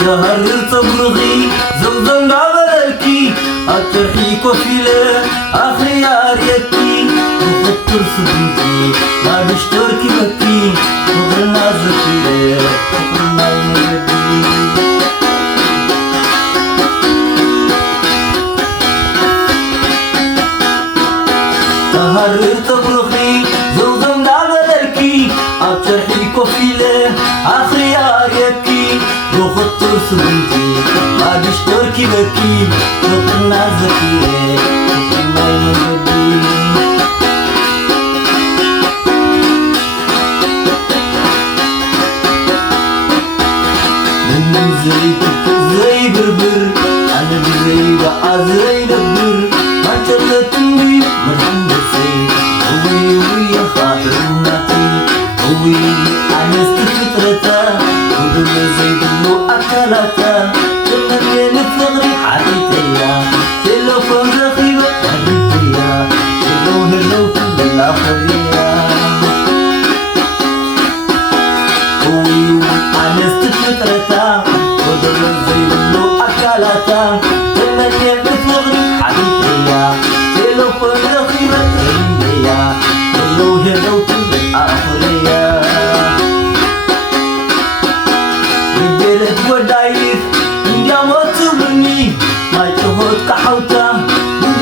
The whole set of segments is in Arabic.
تهرر تبرغي زوزن عملكي أترحي كفيلة أخيار يكي وخطر صدوتي ما بشتركي مكي وغرنا زكية وغرنا يمدي تهرر تبرغي زوزن عملكي أترحي كفيلة أخيار يكي وخطر صدوتي ما بشتركي بكي وغرنا زكية وغرنا يمدي زي بربر أنا بزي بقى زي دبر ما شلتني مرحم بسي هوي هوي خاطر ناتي هوي أنا استفطرتا ودم زي دلو أكلتا كنا نفغري حالتيا شلو فم رخيبة حبيبتيا شلو هلو كل الآخرية هوي أنا استفطرتا زي دلو أكلتا كنا نفغري حالتيا شلو فم رخيبة حبيبتيا شلو هلو كل الآخرية بدرت ودايف يا موت مني ما تهود كحوتا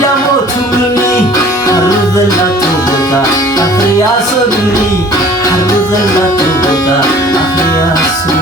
يا موت مني حرز لا توبتا أخي يا صبري حرز لا توبتا أخي يا صبري